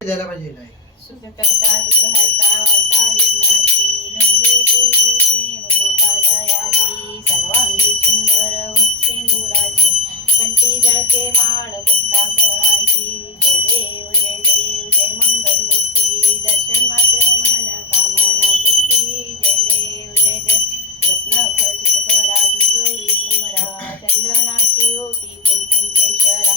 द्यायला पाहिजे नाही. सुख करता दुःख हरता वार्ता विघ्नाची नजरी देवी प्रेम कृपा जयाची सर्वांगी सुंदर उत्सेंदुराची कंठी जळके माळ गुप्ता फळांची जय देव जय देव जय मंगल मूर्ती दर्शन मात्रे मन कामना पूर्ती जय देव जय देव रत्न खचित परा तुझ गौरी कुमरा चंदनाची ओटी कुंकुम केशरा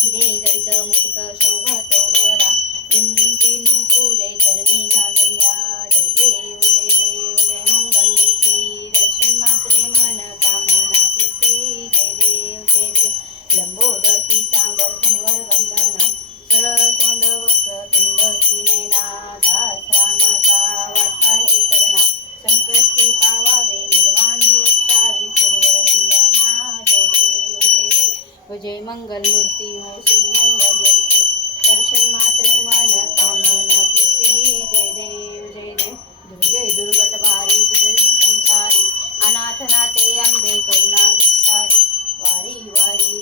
हिरे जडित मुकुट शोभा तो बरा रुंदी नुपुरे चरणी घागरिया जय देव जय देव जय मंगल मूर्ती दर्शन मात्रे मन कामना पूर्ती जय देव जय देव लंबोदर पीतांबर धनवर वंदना सरळ तोंड वक्र तुंड त्रिनयना दास रामाचा वाटा हे सदना संकष्टी पावावे निर्वाणी रक्षावे शिरवर वंदना जय देव जय देव जय मंगल मूर्ती हो श्री मंगल मूर्ती दर्शन मात्रे मन कामना पूर्ती जय देव जय देव दुर्गे दुर्गट भारी तुझे संसारी अनाथ नाते अंबे करुणा विस्तारी वारी वारी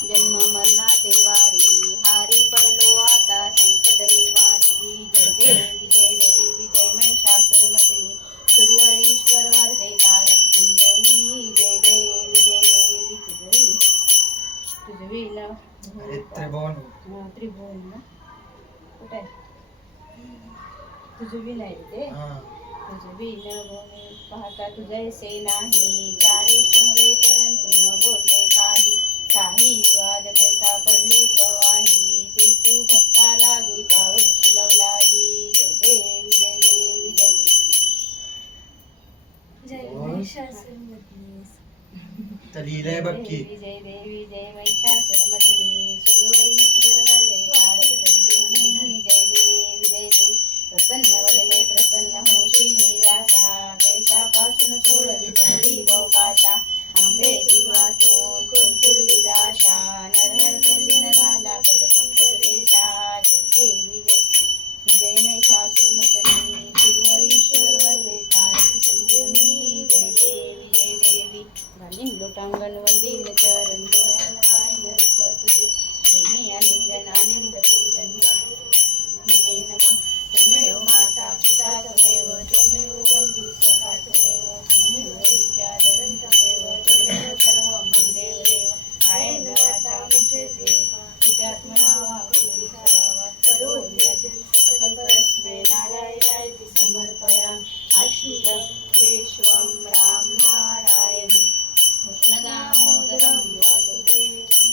जन्म मरणाचे वारी हारी पडलो आता संकट निवारी जय देवी जय देवी जय महिषासुरमर्दिनी सुरवरीश्वर वर्धे तारक संजनी जय देवी जय देवी तुझवी ना त्रिभुवन ना कुठे तुझवी नाही ते तुझवी न भूमी पाहता तुझैसे नाही चारे श्रमले परंतु न बोलले काही वाद करता पडले प्रवाही ते तू भक्ता लागे पावर शिलवलाही जय देवी जय देवी जय जय महिषासुरमर्दिनी जय देवी जय महिषासुरमर्दिनी सुरवरीश्वर वरदे तारक संजीवनी जय देवी जय देवी प्रसन्न वदने प्रसन्न होशी निराशा पैशापासून सोडली थोडी बहुपाशा आंबे वाचून कोण पूर्वी दाशा नरहर तल्लीन झाला पद पंकज रेषा जय देवी जय जय महिषासुरमर्दिनी सुरवरीश्वर वरदे तारक संजीवनी जय देवी घालीन लोटांगण वंदीन चरण डोळ्यानं पाहिलं रूप तुझे प्रेमी आलिंगन आनंद पूजन मुने नमा त्वमेव माता पिता त्वमेव बंधु सखा त्वमेव विद्याधरं त्वमेव सर्वं देव देव कायेन वाचा मुच्यते हुतात्मना वा सर्वात् करोमि सकल परस्मै नारायणाय समर्पयामि अच्युतं केशवं राम नारायणं कृष्णदामोदरं वासुदेवं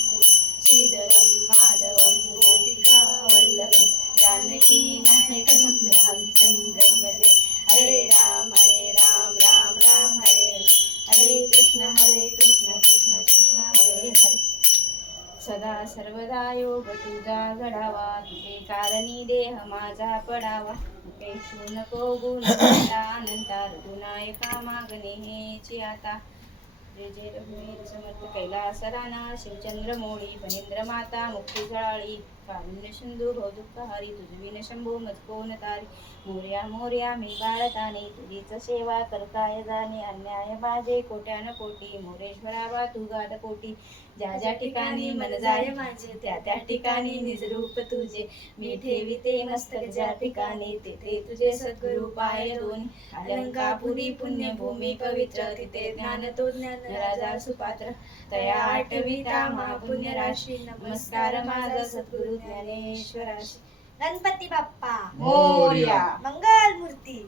श्रीधरं माधवं गोपिका वल्लभं जानकी नायकं रामचन्द्रं भजे हरे राम राम राम हरे कृष्ण कृष्ण कृष्ण हरे हरे सदा सर्वदा योग तुझा घडावा तुझे कारणी देह माझा पडावा पेशू नको गुण अनंता रघुनायका मागणे हेची आता जय जय रघुवीर समर्थ कैलास राणा शिवचंद्र मोळी फणींद्र माता मुक्ती झळाळी कारुण्य सिंधू भव दुःख हरी तुझविन शंभू मजकोन तारी मोर्या मोर्या मी बाळताने तुझीच सेवा करताय जाणे अन्याय बाजे कोट्यान कोटी मोरेश्वरा बा तू गाठ कोटी ज्या ज्या ठिकाणी मन जाय माझे त्या त्या ठिकाणी निज रूप तुझे मी ठेविते मस्तक ज्या ठिकाणी तेथे तुझे सद्गुरु पाय दोन्ही अलंकापुरी पुण्यभूमी पवित्र तिथे ज्ञान तो ज्ञान राजा सुपात्र तया आठविता महापुण्य राशी नमस्कार माझा सद्गुरु ज्ञानेश्वराशी गणपती बाप्पा मोरया मंगल मूर्ती